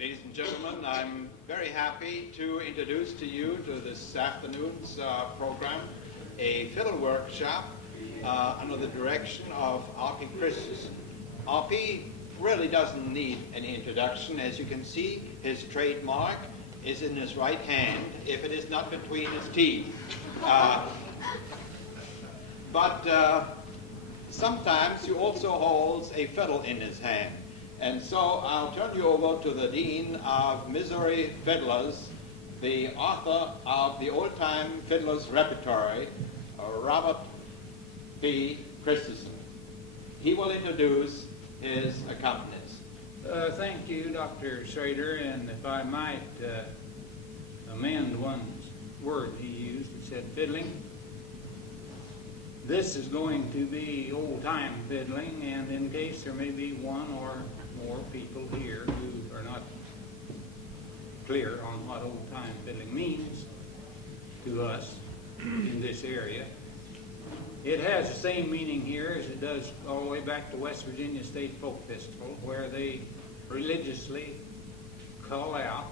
Ladies and gentlemen, I'm very happy to introduce to you to this afternoon's program a fiddle workshop under the direction of R.P. Christeson. R.P. really doesn't need any introduction. As you can see, his trademark is in his right hand, if it is not between his teeth. But sometimes he also holds a fiddle in his hand. And so I'll turn you over to the Dean of Missouri Fiddlers, the author of the Old-Time Fiddlers Repertory, Robert P. Christeson. He will introduce his accompanist. Thank you, Dr. Schroeder, and if I might amend one word he used, he said fiddling. This is going to be old-time fiddling, and in case there may be one or more people here who are not clear on what old-time fiddling means to us in this area, it has the same meaning here as it does all the way back to West Virginia State Folk Festival, where they religiously call out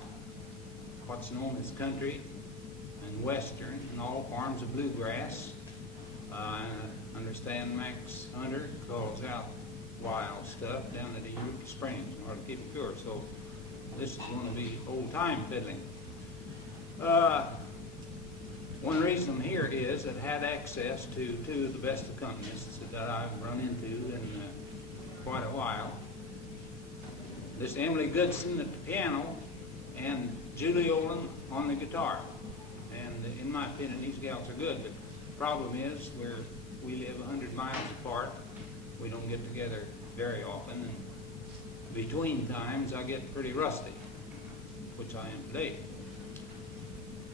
what's known as country and western and all forms of bluegrass. I understand Max Hunter calls out wild stuff down at the Eureka Springs in order to keep it pure. So this is going to be old-time fiddling. One reason I'm here is that I had access to two of the best accompanists that I've run into in quite a while. This Emily Goodson at the piano and Julie Olen on the guitar. And in my opinion, these gals are good, but the problem is we live 100 miles apart. We don't get together very often, and between times I get pretty rusty, which I am today.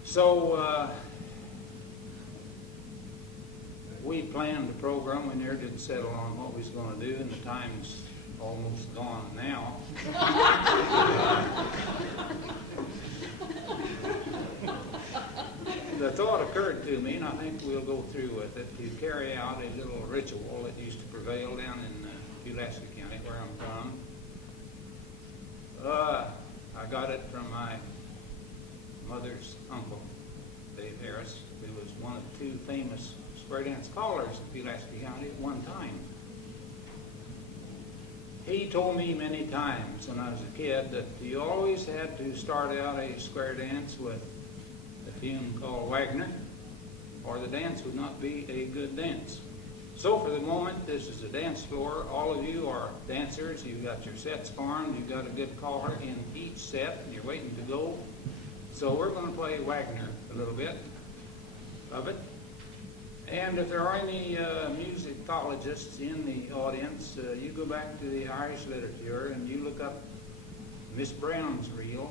So we planned the program. We never did settle on what we was going to do, and the time's almost gone now. The thought occurred to me, and I think we'll go through with it, to carry out a little ritual that used to prevail down in Pulaski County, where I'm from. I got it from my mother's uncle, Dave Harris, who was one of the two famous square dance callers in Pulaski County at one time. He told me many times when I was a kid that you always had to start out a square dance with a tune called Wagoner, or the dance would not be a good dance. So for the moment, this is a dance floor. All of you are dancers. You've got your sets formed. You've got a good caller in each set, and you're waiting to go. So we're going to play Wagoner a little bit of it. And if there are any musicologists in the audience, you go back to the Irish literature and you look up Miss Brown's reel,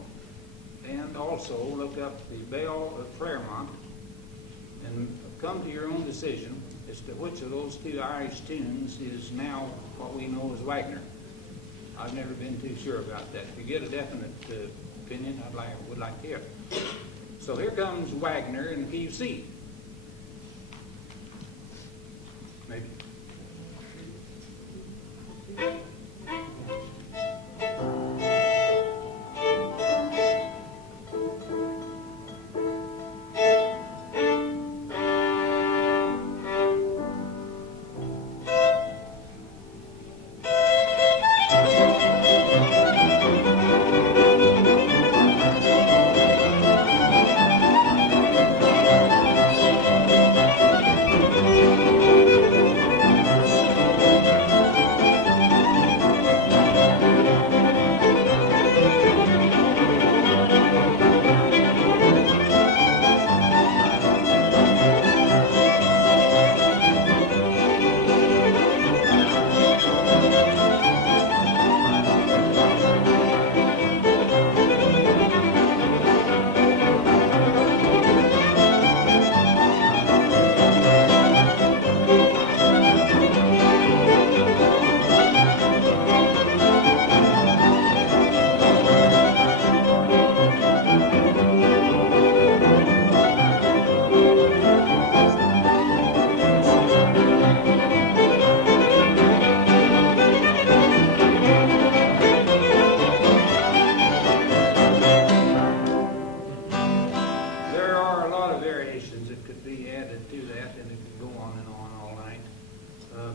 and also look up the Bell of Claremont, and come to your own decision as to which of those two Irish tunes is now what we know as Wagoner. I've never been too sure about that. If you get a definite opinion, would like to hear it. So here comes Wagoner in the key of C. Maybe.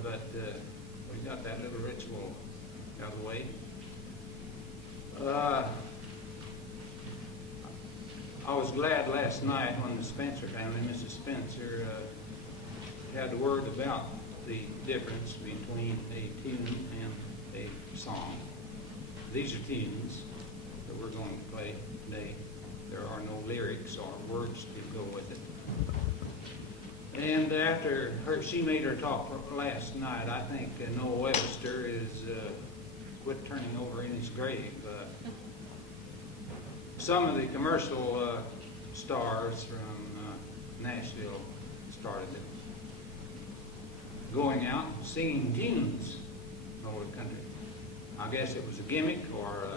but we got that little ritual out of the way. I was glad last night when the Spencer family, Mrs. Spencer, had the word about the difference between a tune and a song. These are tunes that we're going to play today. There are no lyrics or words to go with it. And after she made her talk last night, I think Noah Webster is quit turning over in his grave. Some of the commercial stars from Nashville started it, going out and singing tunes all over the country. I guess it was a gimmick or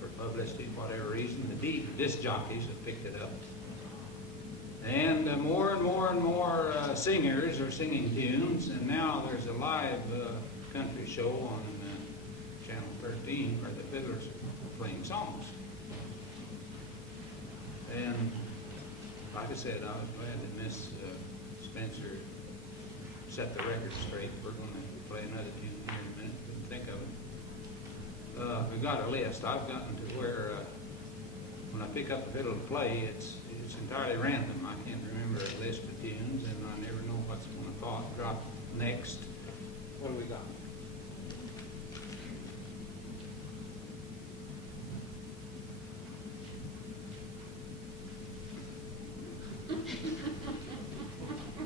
for publicity, whatever reason. The disc jockeys have picked it up. And more and more and more singers are singing tunes, and now there's a live country show on Channel 13 where the fiddlers are playing songs. And like I said, I was glad that Miss Spencer set the record straight. We're going to play another tune here in a minute. Couldn't think of it. We've got a list. I've gotten to where when I pick up a fiddle to play, it's entirely random. I can't remember a list of tunes, and I never know what's going to drop next. What do we got?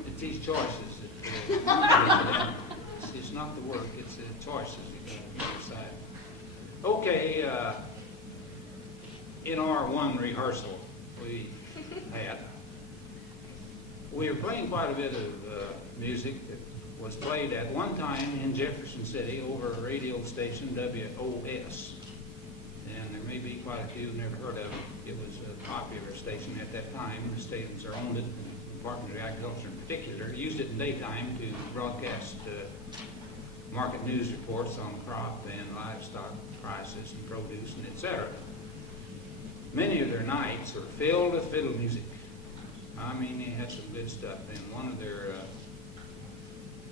It's these choices. It's not the work, it's the choices you got to decide. Okay, in our one rehearsal we were playing quite a bit of music that was played at one time in Jefferson City over a radio station, WOS. And there may be quite a few who've never heard of it. It was a popular station at that time. The stations are owned it. The Department of Agriculture in particular used it in daytime to broadcast market news reports on crop and livestock prices and produce and etc. Many of their nights were filled with fiddle music. I mean, they had some good stuff. And one of their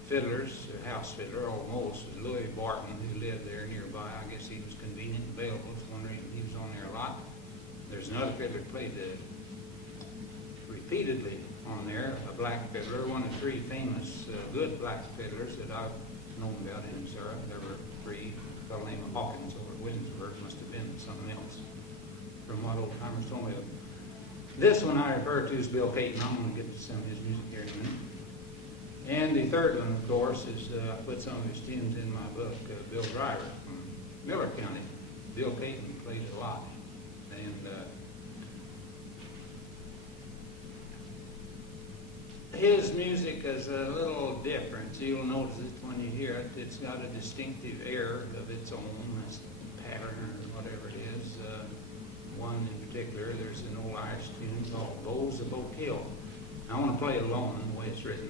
fiddlers, their house fiddler almost, was Louis Barton, who lived there nearby. I guess he was convenient and available. That's one reason he was on there a lot. There's another fiddler who played repeatedly on there, a black fiddler, one of three famous good black fiddlers that I've known about in Missouri. There were three. A fellow named Hawkins over at Williamsburg must have been something else from what old timers told me of. This one I refer to as Bill Caton. I'm going to get to some of his music here in a minute. And the third one, of course, is I put some of his tunes in my book, Bill Driver from Miller County. Bill Caton played a lot. And his music is a little different. You'll notice it when you hear it. It's got a distinctive air of its own, this pattern or whatever it is. One in particular, there's an old Irish tune called Bowes of Oak Hill. I want to play it alone the way it's written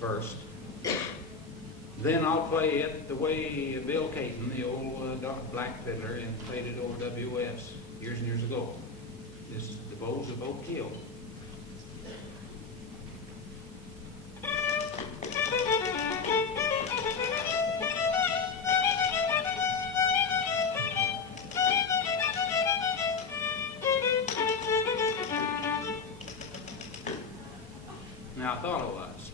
first. Then I'll play it the way Bill Caton, the old black fiddler, and played it over WS years and years ago. This is the Bowes of Oak Hill. Now, I thought it was.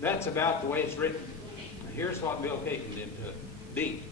That's about the way it's written. Now, here's what Bill Caton did to it. B.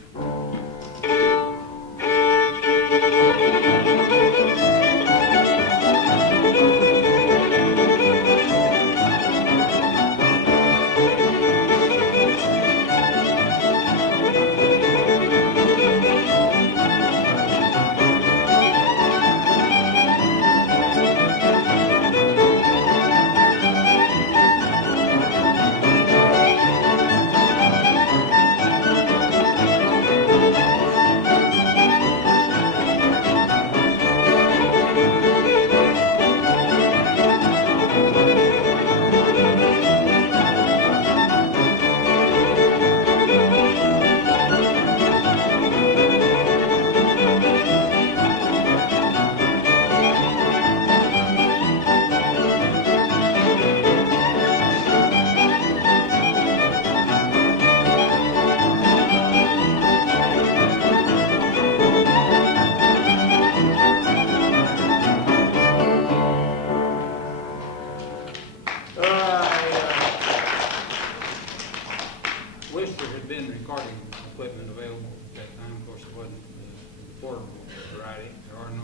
wish there had been recording equipment available at that time. Of course, it wasn't the portable variety. There are no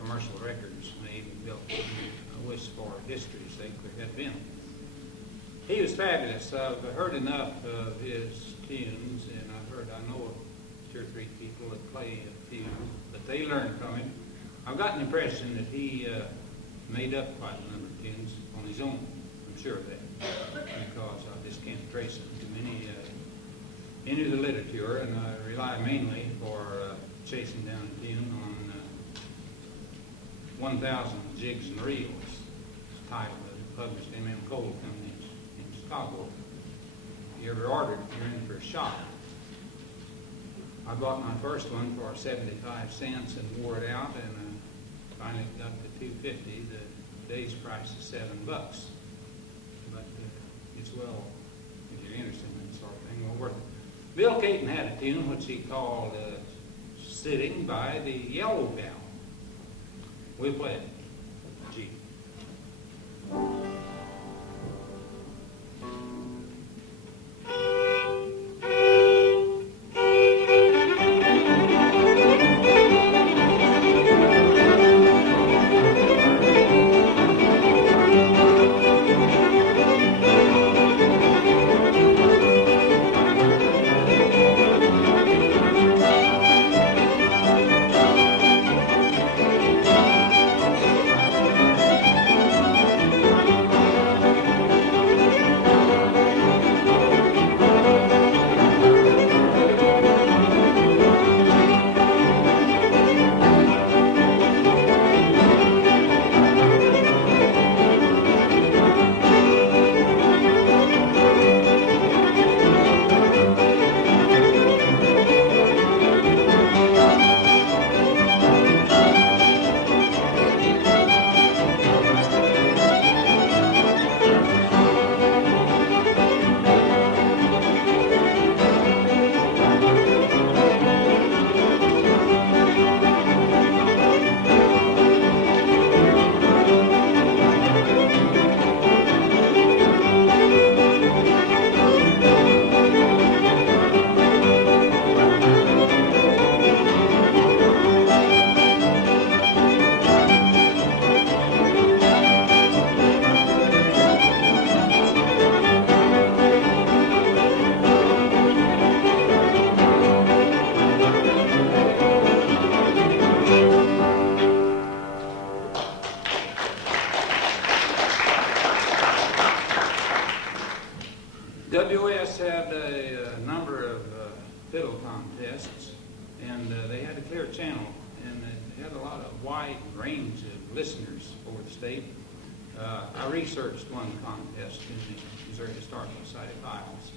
commercial records made and built. I wish for history's sake there had been. He was fabulous. I've heard enough of his tunes, and I know of 2 or 3 people that play a few, but they learned from him. I've got an impression that he made up quite a number of tunes on his own. I'm sure of that, because I just can't trace them to any of the literature, and I rely mainly for chasing down a tune on 1,000 Jigs and Reels. It's titled, published M.M. Cole Company in Chicago. If you ever ordered it, you're in for a shock. I bought my first one for 75 cents and wore it out, and finally got to $2.50. The day's price is $7. But it's well, if you're interested in that sort of thing, well worth it. Bill Caton had a tune which he called Sitting by the Yellow Cow. We'll play it. G. WS had a number of fiddle contests, and they had a clear channel, and it had a lot of wide range of listeners over the state. I researched one contest in the Missouri Historical Society files,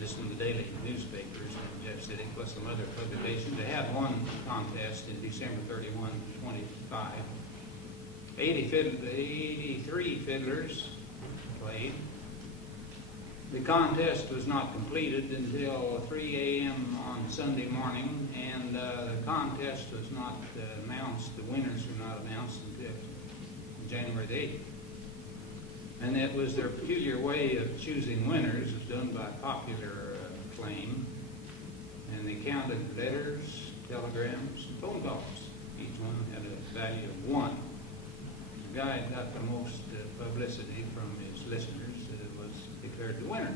listened to the daily newspapers in Jeff City, plus some other publications. They had one contest in December 31, 25. 83 fiddlers played. The contest was not completed until 3 a.m. on Sunday morning, and the contest was not announced, the winners were not announced until January the 8th. And it was their peculiar way of choosing winners. It was done by popular acclaim, and they counted letters, telegrams, and phone calls. Each one had a value of 1. The guy that got the most publicity from his listeners was declared the winner.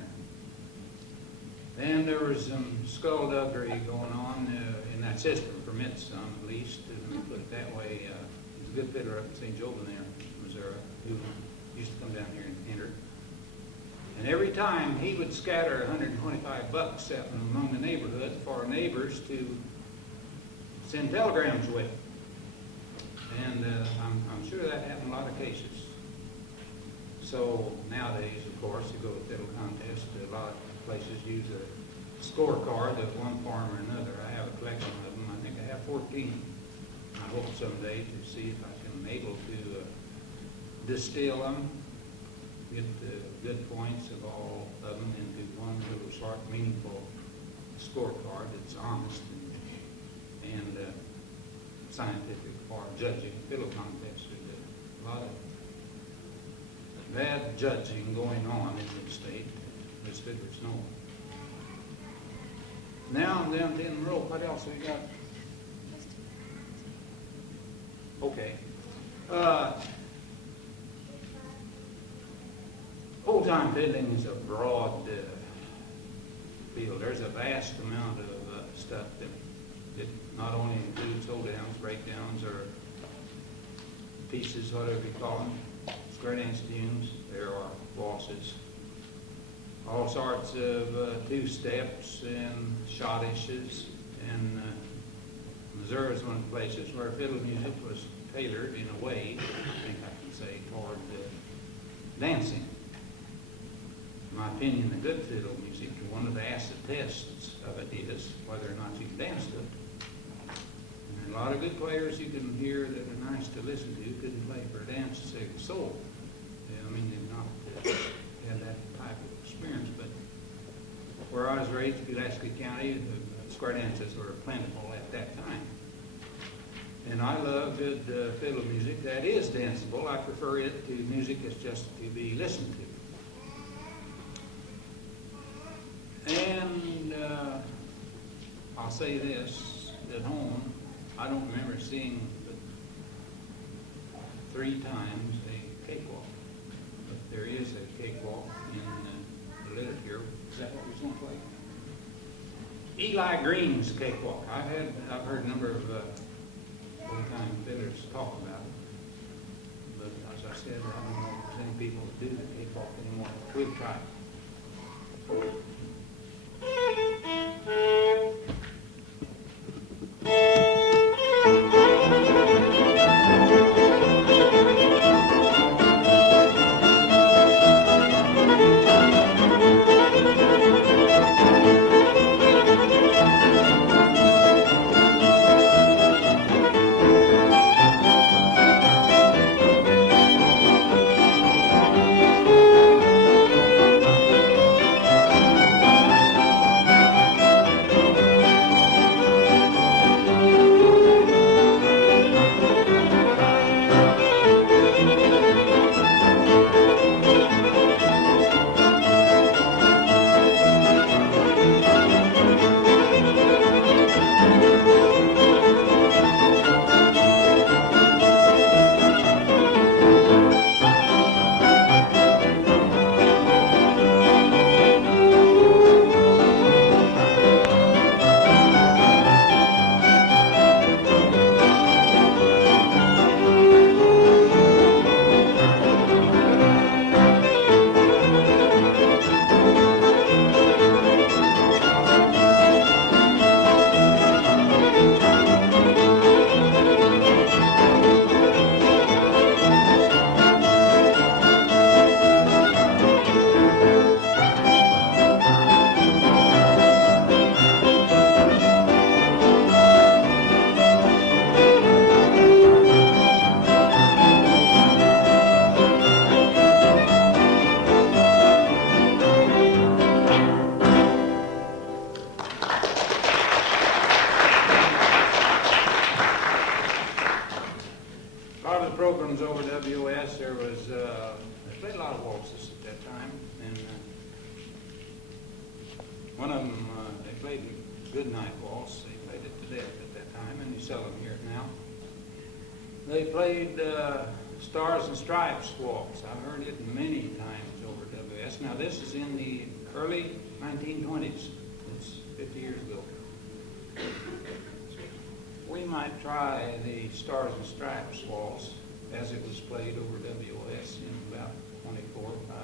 And there was some skullduggery going on in that system, permits some at least. Let me put it that way. He's a good fiddler up in St. Jobin there, Missouri, who used to come down here and enter. And every time he would scatter $125 out among the neighborhood for neighbors to send telegrams with. And I'm sure that happened in a lot of cases. So nowadays, of course, to go to fiddle contest, a lot of places use a scorecard of one form or another. I have a collection of them. I think I have 14. I hope someday to see if I can able to distill them, get the good points of all of them into one little short, meaningful scorecard that's honest and scientific for judging fiddle contests. There's a lot of bad judging going on in the state, as fiddlers know. Now I'm down 10 row. What else we got? Okay. Old-time fiddling is a broad field. There's a vast amount of stuff that not only includes hold downs, breakdowns, or pieces, whatever you call them, square dance tunes. There are waltzes, all sorts of two-steps and schottisches, and Missouri is one of the places where fiddle music was tailored in a way, I think I can say, toward dancing. In my opinion, the good fiddle music, one of the acid tests of it is whether or not you can dance to it. And a lot of good players you can hear that are nice to listen to couldn't play for a dance to save the soul. I mean, they've not had that type of experience, but where I was raised, Pulaski County, the square dances were plentiful at that time. And I love good fiddle music that is danceable. I prefer it to music that's just to be listened to. And I'll say this, at home, I don't remember seeing but 3 times a cakewalk. But there is a cakewalk in the literature. Is that what we're going to play? Eli Green's cakewalk. I've heard a number of old-time fiddlers talk about it. But as I said, I don't know if there's any people that do the cakewalk anymore. We'll try it. Over WS, there was, they played a lot of waltzes at that time, and one of them, they played the Goodnight Waltz. They played it to death at that time, and you seldom hear it now. They played Stars and Stripes Waltz. I've heard it many times over WS. Now this is in the early 1920s. It's 50 years ago. We might try the Stars and Stripes Waltz as it was played over WS in about 24 or 5.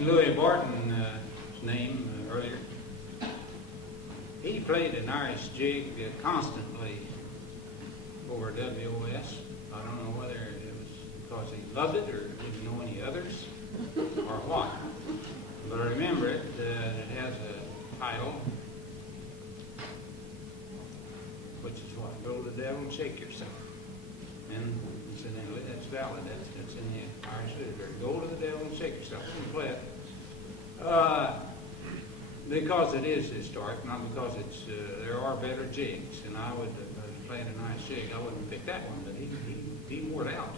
mentioned Louis Barton's name earlier. He played an Irish jig constantly over WOS. I don't know whether it was because he loved it or didn't know any others or what. But I remember it. It has a title, which is what? Go to the devil and shake yourself. And incidentally, that's valid. That's in the Irish literature. Go to the devil and shake yourself. I'm going to play it. Because it is historic, not because it's. There are better jigs, and I would have played a nice jig. I wouldn't pick that one, but he wore it out.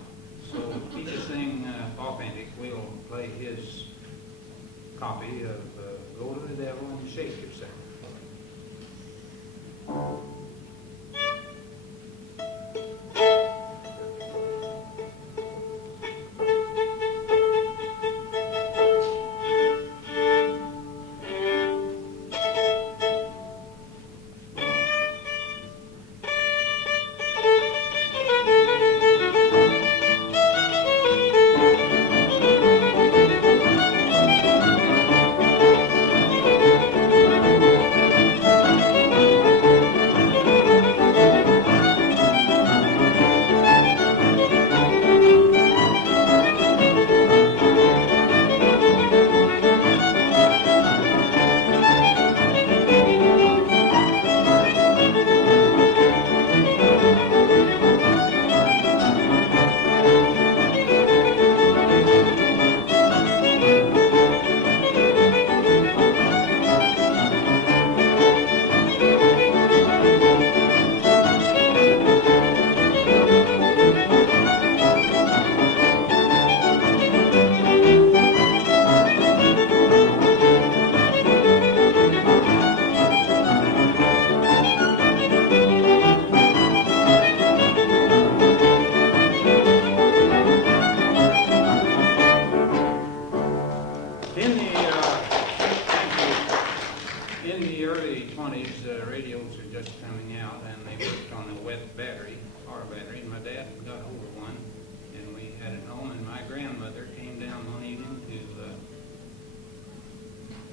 So to keep this thing authentic, we'll play his copy of "Go to the Devil and Shake Yourself."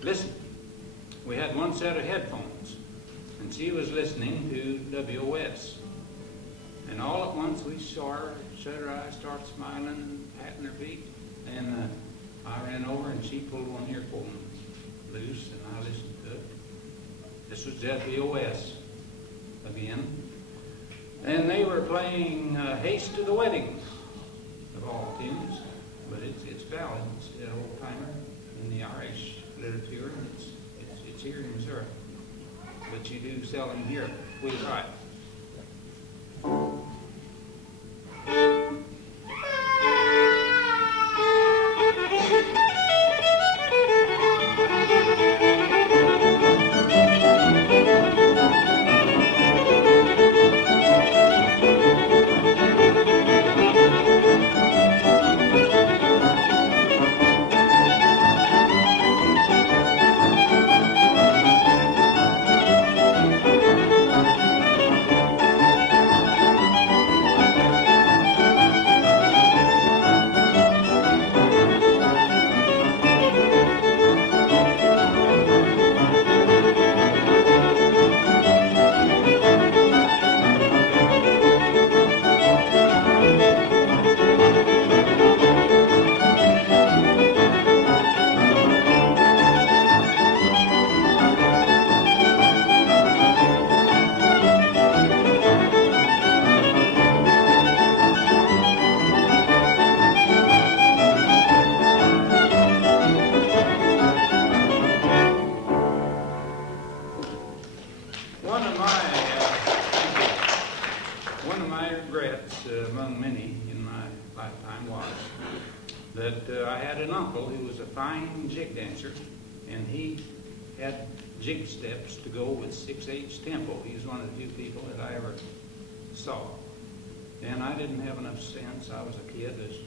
Listen, we had one set of headphones, and she was listening to WOS. And all at once we saw her, shut her eyes, start smiling and patting her feet. And I ran over and she pulled one earphone loose and I listened to it. This was WOS again. And they were playing Haste to the Wedding, of all tunes. But it's valid. It's an old-timer in the Irish literature, and it's here in Missouri. But you do seldom hear it. We try. And he had jig steps to go with 6/8 tempo. He was one of the few people that I ever saw. And I didn't have enough sense. I was a kid, was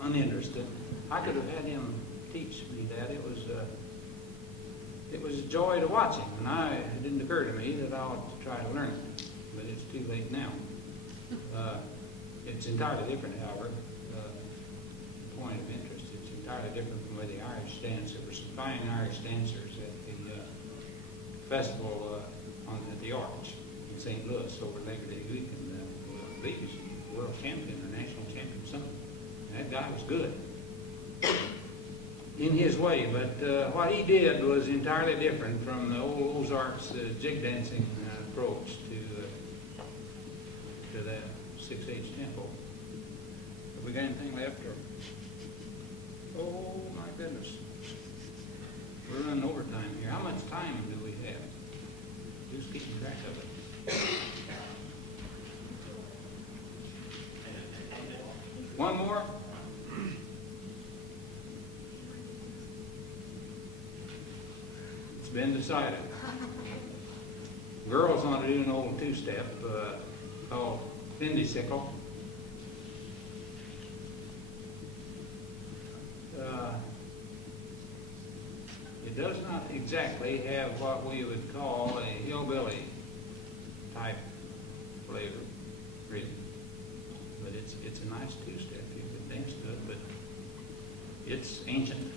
uninterested. I could have had him teach me that. It was a joy to watch him. And it didn't occur to me that I ought to try to learn it. But it's too late now. It's entirely different, however. Point of interest, it's entirely different from the way the Irish dance. There were some fine Irish dancers at the festival at the Arch in St. Louis over Labor Day weekend. I believe he's world champion or national champion, something. And that guy was good in his way, but what he did was entirely different from the old Ozarks jig dancing approach to that 6/8 tempo. Have we got anything left? Or? Oh my goodness, we're running overtime here. How much time do we have? Who's keeping track of it? One more? It's been decided. Girls want to do an old two-step called Sickle. It does not exactly have what we would call a hillbilly type flavor, really. But it's a nice two-step. You could dance to it, but it's ancient.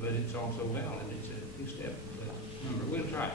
But it's also well, and it's a two-step number. We'll try it.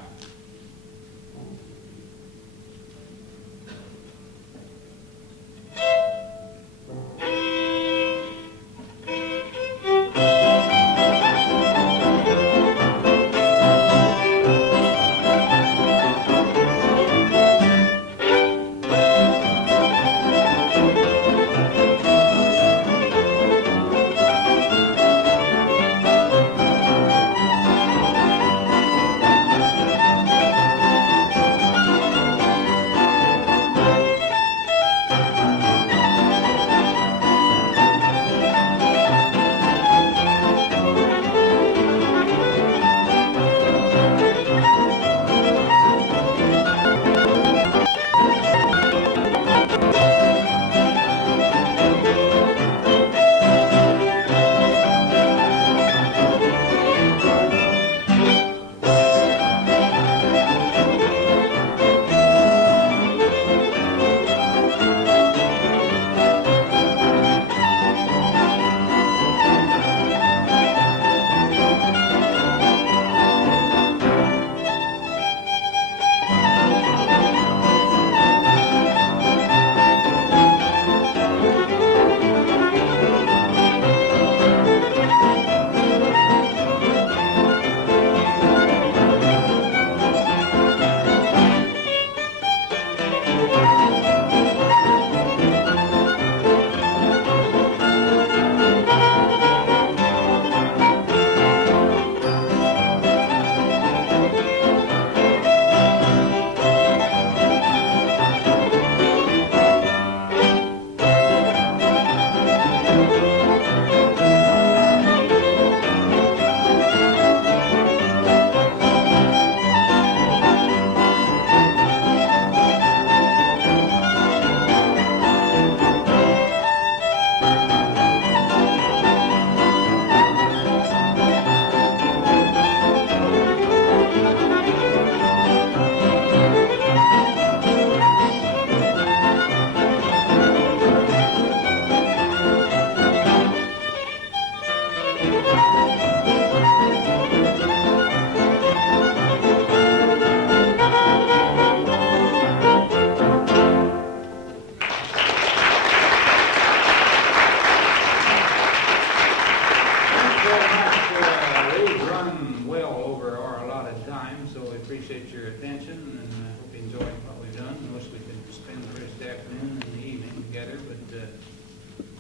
appreciate your attention, and I hope you enjoyed what we've done. I wish we could spend the rest of the afternoon and the evening together, but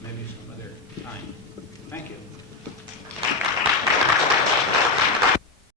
maybe some other time. Thank you.